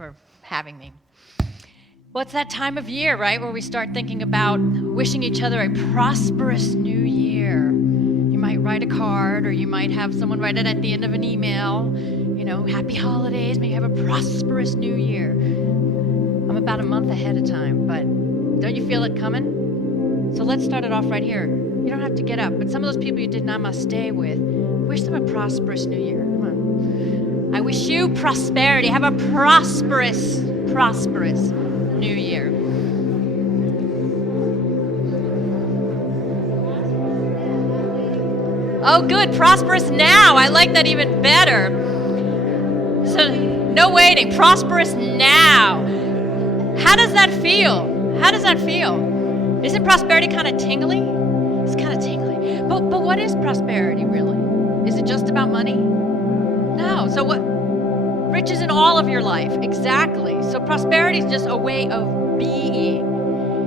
for having me. Well, it's that time of year, right, where we start thinking about wishing each other a prosperous new year. You might write a card, or you might have someone write it at the end of an email. You know, happy holidays, may you have a prosperous new year. I'm about a month ahead of time, but don't you feel it coming? So let's start it off right here. You don't have to get up, but some of those people you did namaste with, wish them a prosperous new year. Come on. I wish you prosperity. Have a prosperous new year. Oh, good. Prosperous now. I like that even better. So, no waiting. Prosperous now. How does that feel? How does that feel? Isn't prosperity kind of tingly? It's kind of tingly. But what is prosperity really? Is it just about money? No. So what? Riches in all of your life. Exactly. So prosperity is just a way of being.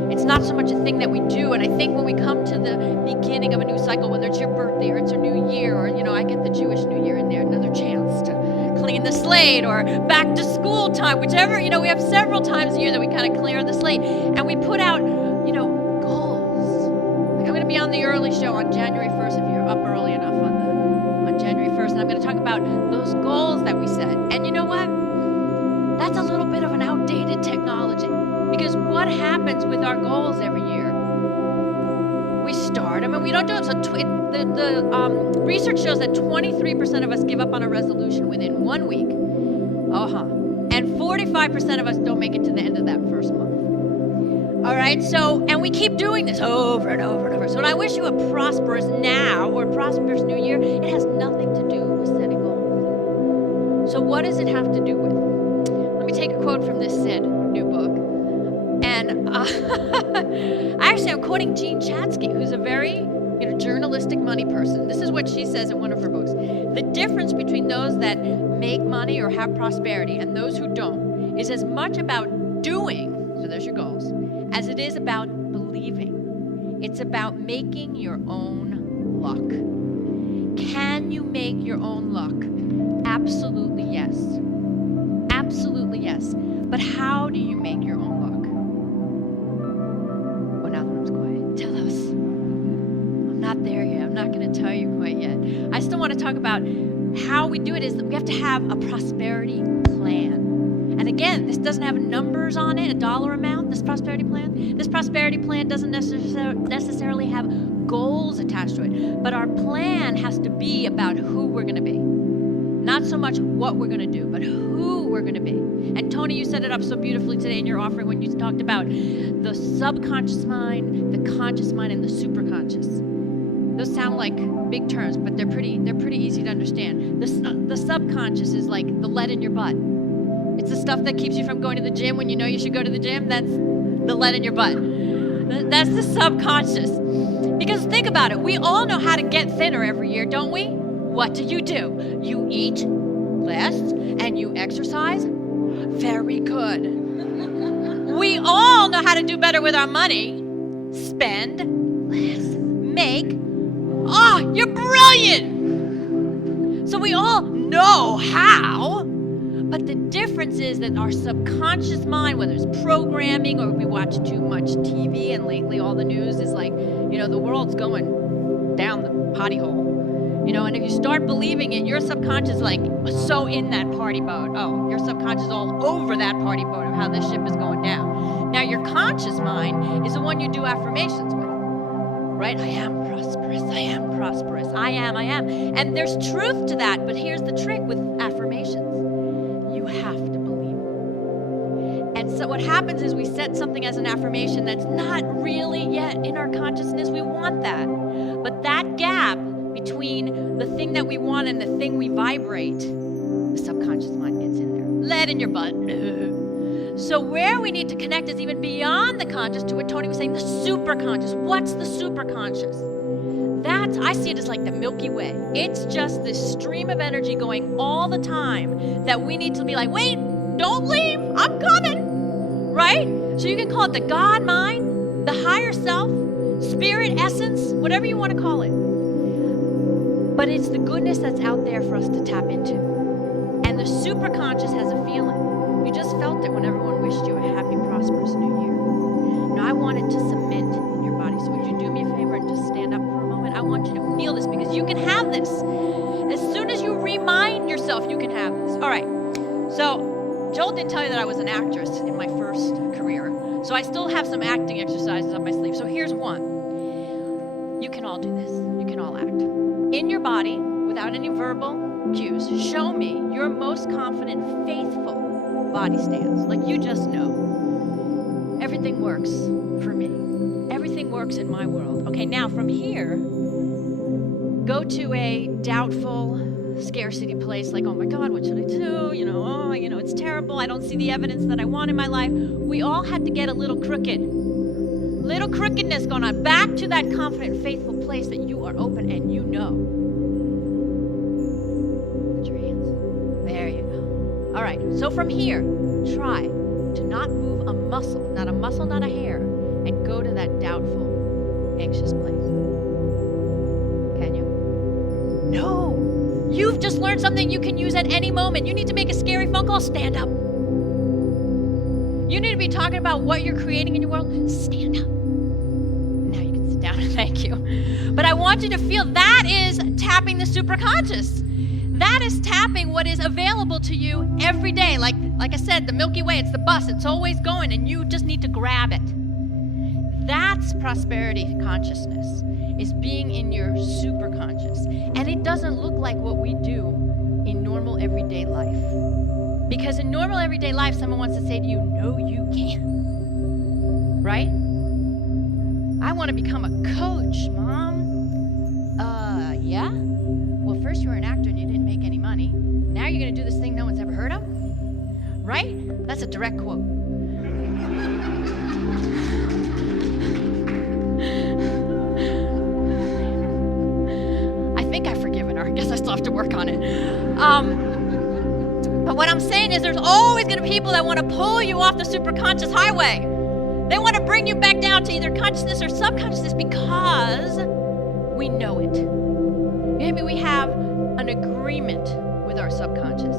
It's not so much a thing that we do. And I think when we come to the beginning of a new cycle, whether it's your birthday or it's a new year, or, I get the Jewish New Year in there, another chance to clean the slate, or back to school time, whichever, we have several times a year that we kind of clear the slate. And we put out, goals. Like I'm going to be on the early show on January 1st if you're up early enough on January 1st. And I'm going to talk about those goals that we set. And you know what? That's a little bit of an outdated technology. Because what happens with our goals every year? We start them and we don't do it. So the research shows that 23% of us give up on a resolution within 1 week. And 45% of us don't make it to the end of that first month. All right, and we keep doing this over and over and over. So when I wish you a prosperous now or a prosperous new year, it has nothing to do with setting goals. So what does it have to do with? Let me take a quote from this Sid new book. And actually, I'm quoting Jean Chatzky, who's a very journalistic money person. This is what she says in one of her books. The difference between those that make money or have prosperity and those who don't is as much about doing, so there's your goals, as it is about believing. It's about making your own luck. Can you make your own luck? Absolutely yes. Absolutely yes. But how do you make your own luck? Oh, now the room's quiet. Tell us. I'm not there yet. I'm not going to tell you quite yet. I still want to talk about how we do it. Is that we have to have a prosperity plan. And again, this doesn't have numbers on it, a dollar amount, this prosperity plan. This prosperity plan doesn't necessarily have goals attached to it. But our plan has to be about who we're going to be. Not so much what we're going to do, but who we're going to be. And Tony, you set it up so beautifully today in your offering when you talked about the subconscious mind, the conscious mind, and the superconscious. Those sound like big terms, but they're pretty easy to understand. The subconscious is like the lead in your butt. It's the stuff that keeps you from going to the gym when you know you should go to the gym. That's the lead in your butt. That's the subconscious. Because think about it. We all know how to get thinner every year, don't we? What do? You eat less and you exercise. Very good. We all know how to do better with our money. Spend less. Make. You're brilliant. So we all know how. But the difference is that our subconscious mind, whether it's programming or we watch too much TV, and lately all the news is like, the world's going down the potty hole. And if you start believing it, your subconscious is like so in that party boat. Your subconscious is all over that party boat of how this ship is going down. Now, your conscious mind is the one you do affirmations with, right? I am prosperous. I am prosperous. I am. And there's truth to that, but here's the trick with affirmations. You have to believe it. And so what happens is we set something as an affirmation that's not really yet in our consciousness. We want that. But that gap between the thing that we want and the thing we vibrate, the subconscious mind gets in there. Lead in your butt. So where we need to connect is even beyond the conscious to what Tony was saying, the superconscious. What's the superconscious? I see it as like the Milky Way. It's just this stream of energy going all the time that we need to be like, wait, don't leave, I'm coming, right? So you can call it the God mind, the higher self, spirit, essence, whatever you want to call it. But it's the goodness that's out there for us to tap into. And the superconscious has a feeling. You just felt it when everyone wished you a happy, prosperous new year. Now, I want it to cement in your body. So would you do me a favor and just stand up for a moment? I want you to feel this because you can have this. As soon as you remind yourself, you can have this. All right. So Joel didn't tell you that I was an actress in my first career. So I still have some acting exercises up my sleeve. So here's one. You can all do this. You can all act. In your body, without any verbal cues, show me your most confident, faithful body stance. Like you just know. Everything works for me. Everything works in my world. Okay, now from here, go to a doubtful, scarcity place like, oh my God, what should I do? It's terrible. I don't see the evidence that I want in my life. We all had to get a little crooked. Little crookedness going on. Back to that confident, faithful place that you are open and you know. Put your hands. There you go. All right, so from here, try to not move a muscle, not a hair, and go to that doubtful, anxious place. Can you? No. You've just learned something you can use at any moment. You need to make a scary phone call, stand up. You need to be talking about what you're creating in your world, stand up. Now you can sit down and thank you. But I want you to feel that is tapping the superconscious. That is tapping what is available to you every day. Like I said, the Milky Way, it's the bus. It's always going, and you just need to grab it. That's prosperity consciousness, is being in your superconscious. And it doesn't look like what we do in normal everyday life. Because in normal everyday life, someone wants to say to you, no, you can't. Right? I want to become a coach, Mom. Yeah? Well, first you were an actor and you didn't make any money. Now you're going to do this thing no one's ever heard of? Right? That's a direct quote. I think I've forgiven her. I guess I still have to work on it. But what I'm saying is there's always going to be people that want to pull you off the superconscious highway. They want to bring you back down to either consciousness or subconsciousness because we know it. Maybe we have an agreement with our subconscious.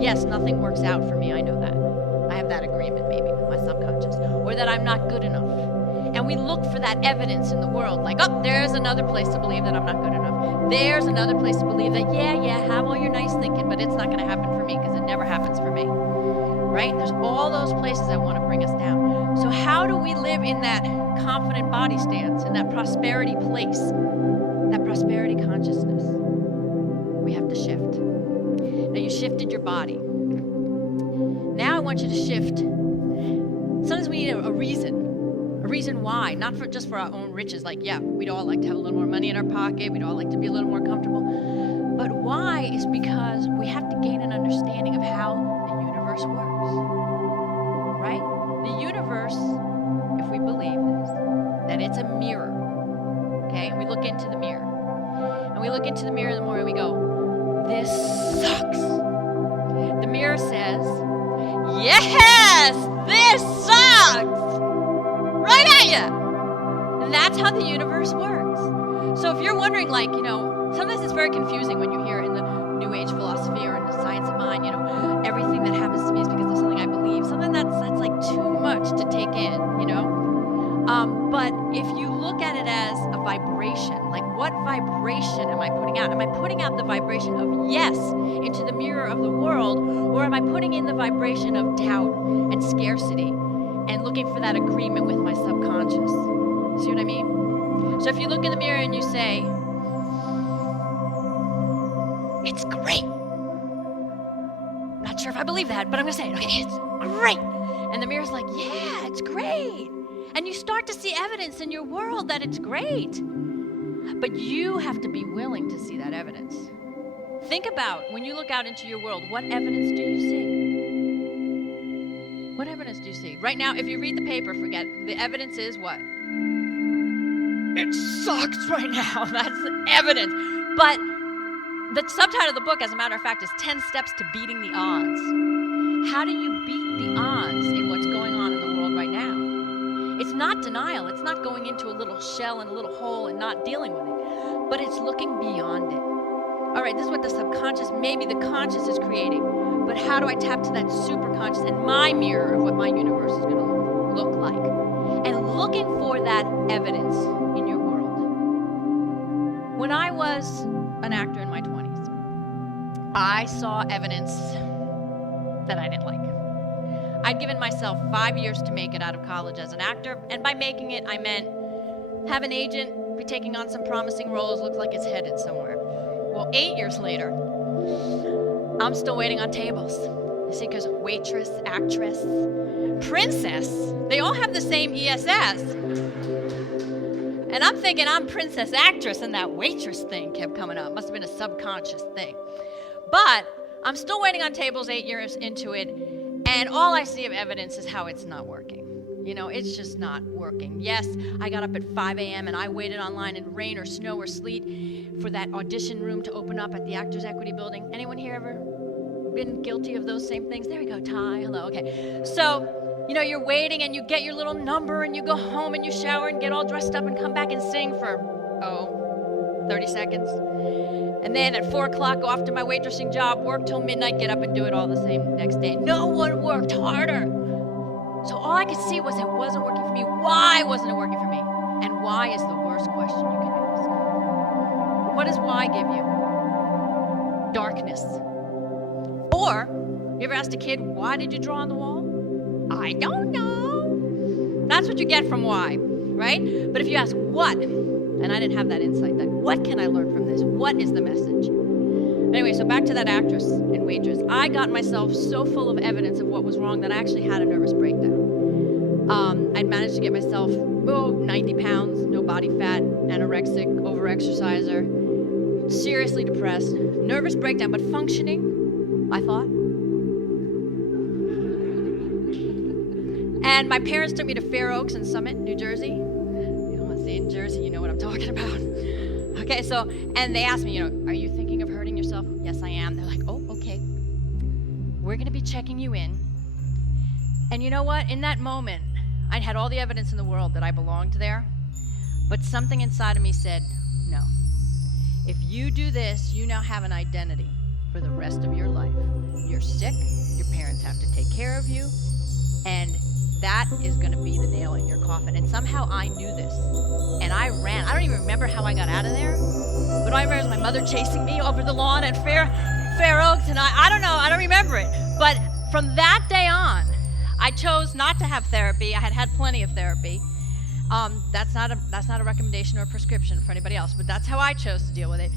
Yes, nothing works out for me. I know that. I have that agreement maybe with my subconscious. Or that I'm not good enough. And we look for that evidence in the world. Like, oh, there's another place to believe that I'm not good enough. There's another place to believe that, yeah, have all your nice thinking, but it's not going to happen for me because it never happens for me. Right? There's all those places that want to bring us down. So how do we live in that confident body stance, in that prosperity place, that prosperity consciousness? We have to shift. Now you shifted your body. Now I want you to shift. Sometimes we need a reason. A reason why, not just for our own riches, like, yeah, we'd all like to have a little more money in our pocket, we'd all like to be a little more comfortable, but why is because we have to gain an understanding of how the universe works, right? The universe, if we believe this, that it's a mirror, okay? And we look into the mirror, and we look into the mirror the more we go, this sucks. The mirror says, yes, this sucks. Right at you. And that's how the universe works. So if you're wondering, like, sometimes it's very confusing when you hear in the New Age philosophy or in the science of mind, everything that happens to me is because of something I believe. Something that's like too much to take in, But if you look at it as a vibration, like what vibration am I putting out? Am I putting out the vibration of yes into the mirror of the world, or am I putting in the vibration of doubt and scarcity? And looking for that agreement with my subconscious. See what I mean? So if you look in the mirror and you say, it's great. Not sure if I believe that, but I'm going to say it. Okay, it's great. And the mirror's like, yeah, it's great. And you start to see evidence in your world that it's great. But you have to be willing to see that evidence. Think about, when you look out into your world, what evidence do you see? What evidence do you see? Right now, if you read the paper, forget. The evidence is what? It sucks right now. That's the evidence. But the subtitle of the book, as a matter of fact, is 10 Steps to Beating the Odds. How do you beat the odds in what's going on in the world right now? It's not denial. It's not going into a little shell and a little hole and not dealing with it. But it's looking beyond it. All right, this is what the subconscious, maybe the conscious is creating. but how do I tap to that superconscious and my mirror of what my universe is going to look like? And looking for that evidence in your world. When I was an actor in my 20s, I saw evidence that I didn't like. I'd given myself 5 years to make it out of college as an actor, and by making it, I meant have an agent, be taking on some promising roles, look like it's headed somewhere. Well, 8 years later, I'm still waiting on tables. You see, because waitress, actress, princess, they all have the same ESS. And I'm thinking I'm princess actress, and that waitress thing kept coming up. Must have been a subconscious thing. But I'm still waiting on tables 8 years into it, and all I see of evidence is how it's not working. You know, it's just not working. Yes, I got up at 5 a.m. and I waited online in rain or snow or sleet for that audition room to open up at the Actors Equity Building. Anyone here ever been guilty of those same things? There we go, Ty, hello, okay. So, you know, you're waiting and you get your little number and you go home and you shower and get all dressed up and come back and sing for, 30 seconds. And then at 4 o'clock, go off to my waitressing job, work till midnight, get up and do it all the same next day. No one worked harder. So all I could see was it wasn't working for me. Why wasn't it working for me? And why is the worst question you can ask. What does why give you? Darkness. Or, you ever asked a kid, why did you draw on the wall? I don't know. That's what you get from why, right? But if you ask what, and I didn't have that insight, that what can I learn from this? What is the message? Anyway, so back to that actress and waitress. I got myself so full of evidence of what was wrong that I actually had a nervous breakdown. I'd managed to get myself 90 pounds, no body fat, anorexic, overexerciser, seriously depressed, nervous breakdown, but functioning, I thought. And my parents took me to Fair Oaks and Summit, New Jersey. You don't want to say in Jersey, you know what I'm talking about. Okay, so, and they asked me, are you thinking of hurting yourself? Yes, I am. They're like, oh, okay. We're going to be checking you in. And you know what? In that moment, I had all the evidence in the world that I belonged there, but something inside of me said, no. If you do this, you now have an identity for the rest of your life. You're sick, your parents have to take care of you, and that is going to be the nail in your coffin. And somehow I knew this, and I ran. I don't even remember how I got out of there, but all I remember was my mother chasing me over the lawn at Fair Oaks, and I don't know, I don't remember it. But from that day on, I chose not to have therapy. I had plenty of therapy. That's not a recommendation or a prescription for anybody else, but that's how I chose to deal with it.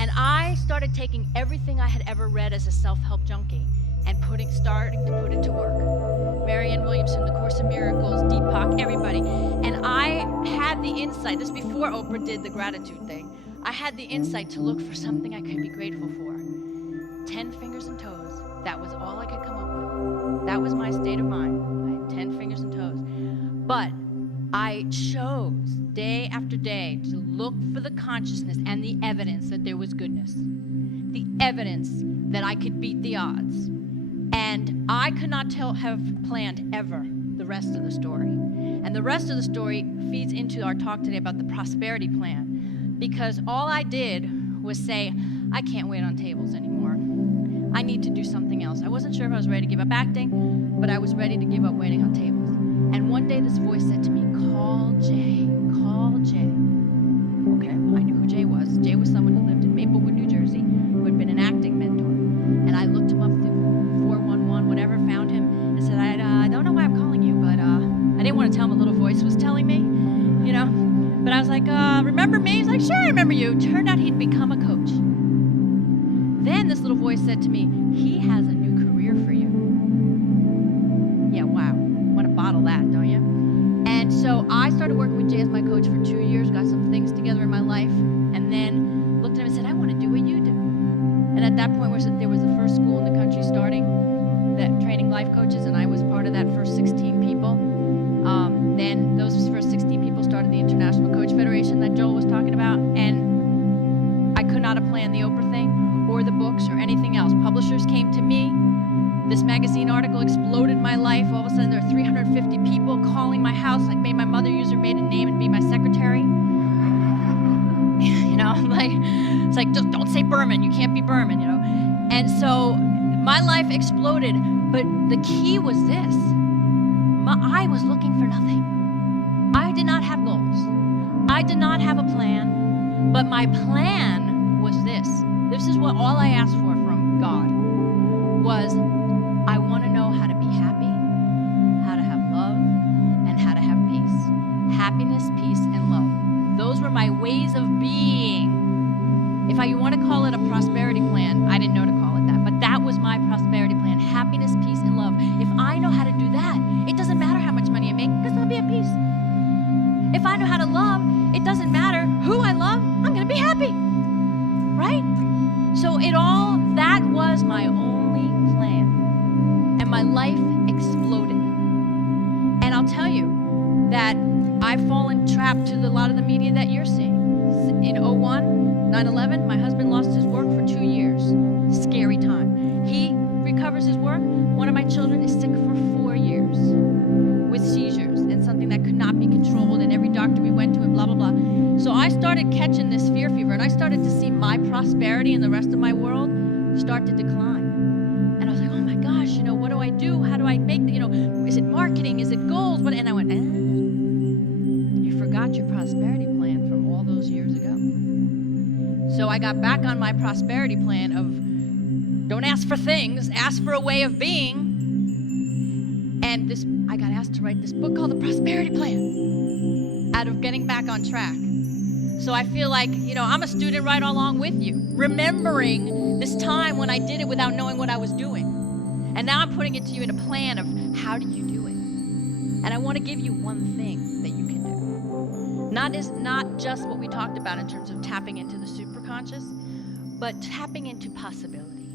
And I started taking everything I had ever read as a self-help junkie and starting to put it to work. Marianne Williamson, The Course in Miracles, Deepak, everybody. And I had the insight, this before Oprah did the gratitude thing, I had the insight to look for something I could be grateful for. 10 fingers and toes. That was all I could come up with. That was my state of mind. I had 10 fingers and toes. But I chose day after day to look for the consciousness and the evidence that there was goodness. The evidence that I could beat the odds. And I could not have planned ever the rest of the story. And the rest of the story feeds into our talk today about the prosperity plan. Because all I did was say, I can't wait on tables anymore. I need to do something else. I wasn't sure if I was ready to give up acting, but I was ready to give up waiting on tables. And one day this voice said to me, call Jay, call Jay. Okay, I knew who Jay was. Jay was someone who lived in Maplewood, New Jersey, who had been an acting mentor. And I looked him up through 411, whatever, found him, and said, I don't know why I'm calling you, but I didn't want to tell him a little voice was telling me, you know. But I was like, remember me? He's like, sure, I remember you. Turned out he'd become a coach. Then this little voice said to me, he has a new career for you. Yeah, wow. Want to bottle that, don't you? And so I started working with Jay as my coach for 2 years, got some things together in my life, and then looked at him and said, I want to do what you do. And at that point, there was the first school in the country starting that training life coaches, and I was part of that first 16 people. Then those first 16 people started the International Coach Federation that Joel was talking about, and I could not have planned the Oprah thing or the books or anything else. Publishers came to me. This magazine article exploded my life. All of a sudden, there were 350 people calling my house. I made my mother use her maiden name and be my secretary. You know, it's like, just don't say Berman. You can't be Berman, you know. And so My life exploded, but the key was this. I was looking for nothing. I did not have goals. I did not have a plan, but my plan was this. This is what all I asked for from God was, I want to know how to be happy, how to have love, and how to have peace. Happiness, peace, and love. Those were my ways of being. If you want to call it a prosperity plan, I didn't know to call it that, but that was my prosperity plan. Happiness, peace, and love. If I know how to do that, it doesn't matter how much money I make, because I'll be at peace. If I know how to love, it doesn't matter who I love, I'm going to be happy. Right? So that was my only plan. And my life exploded. And I'll tell you that I've fallen trapped to a lot of the media that you're seeing. In 2001, 9/11, my husband lost his work for 2 years. Scary time. He recovers his work. One of my children is sick for 4 years with seizures and something that could not be controlled, and every doctor we went to and blah, blah, blah. So I started catching this fear fever, and I started to see my prosperity and the rest of my world start to decline. And I was like, oh my gosh, what do I do? How do I make is it marketing? Is it goals? And I went, you forgot your prosperity plan from all those years ago. So I got back on my prosperity plan of don't ask for things, ask for a way of being. And I got asked to write this book called The Prosperity Plan out of getting back on track. So I feel like, I'm a student right along with you, remembering this time when I did it without knowing what I was doing. And now I'm putting it to you in a plan of how do you do it? And I want to give you one thing that you can do. Not just what we talked about in terms of tapping into the superconscious, but tapping into possibility.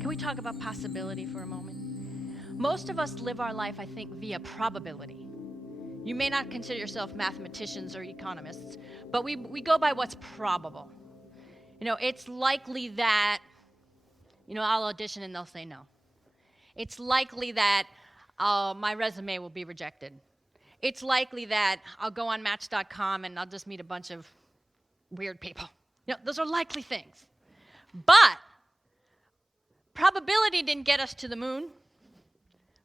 Can we talk about possibility for a moment? Most of us live our life, I think, via probability. You may not consider yourself mathematicians or economists, but we go by what's probable. It's likely that, I'll audition and they'll say no. It's likely that my resume will be rejected. It's likely that I'll go on Match.com and I'll just meet a bunch of weird people. Those are likely things. But probability didn't get us to the moon,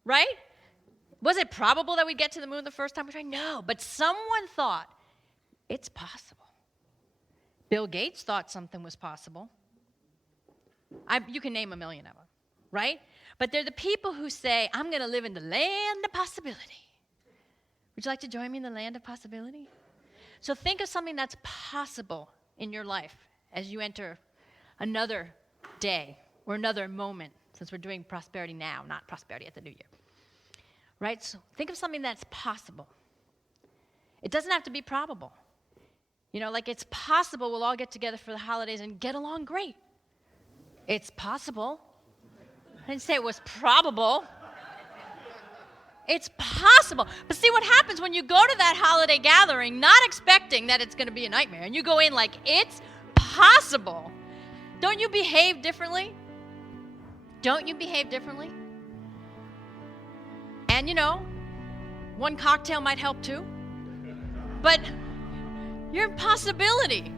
right? Was it probable that we'd get to the moon the first time we tried? No, but someone thought it's possible. Bill Gates thought something was possible. You can name a million of them, right? But they're the people who say, I'm going to live in the land of possibility. Would you like to join me in the land of possibility? So think of something that's possible in your life as you enter another day or another moment, since we're doing prosperity now, not prosperity at the new year. Right? So think of something that's possible. It doesn't have to be probable. Like it's possible we'll all get together for the holidays and get along great. It's possible. I didn't say it was probable. It's possible. But see what happens when you go to that holiday gathering not expecting that it's going to be a nightmare, and you go in like, it's possible. Don't you behave differently? Don't you behave differently? And one cocktail might help too. But your possibility.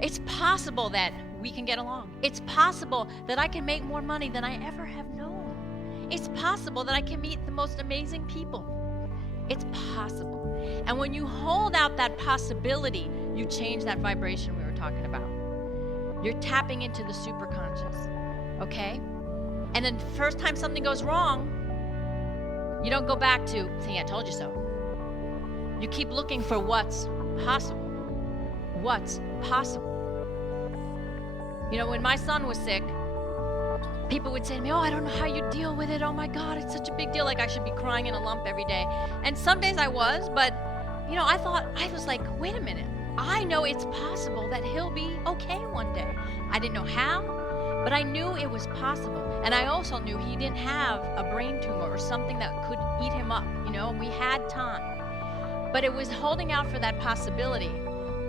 It's possible that we can get along. It's possible that I can make more money than I ever have known. It's possible that I can meet the most amazing people. It's possible. And when you hold out that possibility, you change that vibration we were talking about. You're tapping into the superconscious, okay? And then the first time something goes wrong, you don't go back to, see, I told you so. You keep looking for what's possible. What's possible? When my son was sick, people would say to me, I don't know how you deal with it. Oh my God, it's such a big deal. Like I should be crying in a lump every day. And some days I was, but, I was like, wait a minute. I know it's possible that he'll be okay one day. I didn't know how, but I knew it was possible. And I also knew he didn't have a brain tumor or something that could eat him up. We had time. But it was holding out for that possibility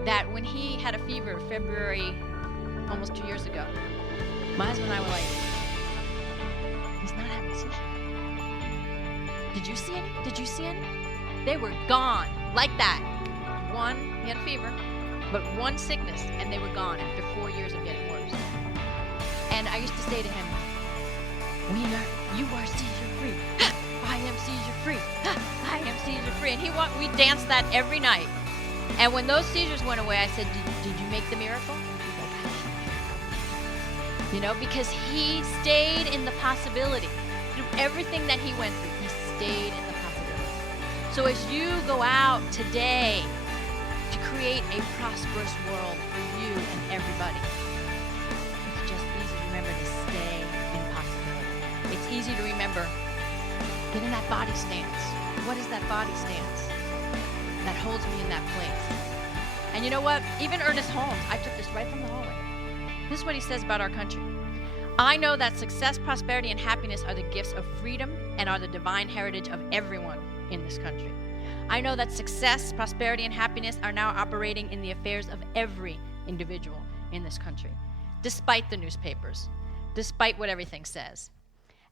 that when he had a fever February, almost 2 years ago, my husband and I were like, he's not having a seizure. Did you see any? Did you see any? They were gone, like that. One, he had a fever, but one sickness, and they were gone after 4 years of getting worse. And I used to say to him, You are seizure free. I am seizure free. I am seizure free. And we danced that every night. And when those seizures went away, I said, did you make the miracle? You know, because he stayed in the possibility. Through everything that he went through, he stayed in the possibility. So as you go out today to create a prosperous world for you and everybody, it's just easy to remember to stay in possibility. It's easy to remember, get in that body stance. What is that body stance that holds me in that place? And you know what? Even Ernest Holmes, I took this right from the hallway. This is what he says about our country. I know that success, prosperity, and happiness are the gifts of freedom and are the divine heritage of everyone in this country. I know that success, prosperity, and happiness are now operating in the affairs of every individual in this country, despite the newspapers, despite what everything says.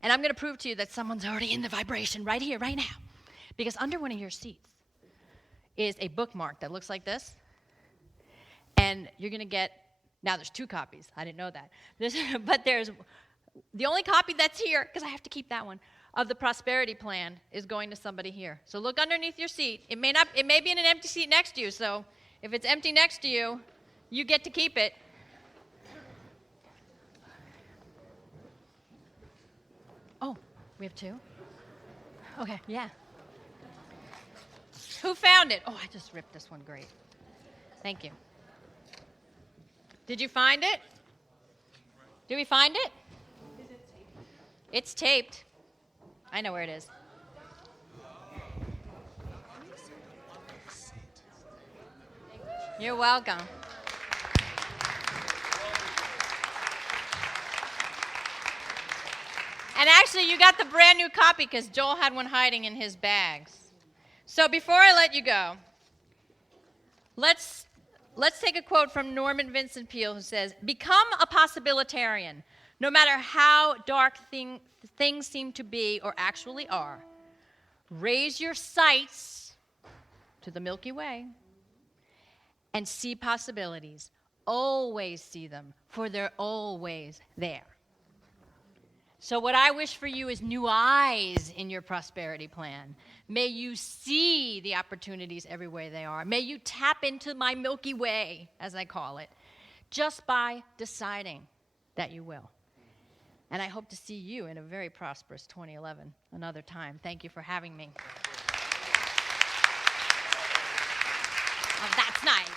And I'm going to prove to you that someone's already in the vibration right here, right now. Because under one of your seats is a bookmark that looks like this. And you're going to get, now there's 2 copies. I didn't know that. But there's, the only copy that's here, because I have to keep that one, of the prosperity plan is going to somebody here. So look underneath your seat. It may be in an empty seat next to you. So if it's empty next to you, you get to keep it. Oh, we have 2? Okay, yeah. Who found it? Oh, I just ripped this one. Great. Thank you. Did you find it? Did we find it? Is it taped? It's taped. I know where it is. You're welcome. And actually, you got the brand new copy because Joel had one hiding in his bags. So before I let you go, let's take a quote from Norman Vincent Peale, who says, "Become a possibilitarian, no matter how dark things seem to be or actually are. Raise your sights to the Milky Way and see possibilities. Always see them, for they're always there." So what I wish for you is new eyes in your prosperity plan. May you see the opportunities everywhere they are. May you tap into my Milky Way, as I call it, just by deciding that you will. And I hope to see you in a very prosperous 2011 another time. Thank you for having me. Oh, that's nice.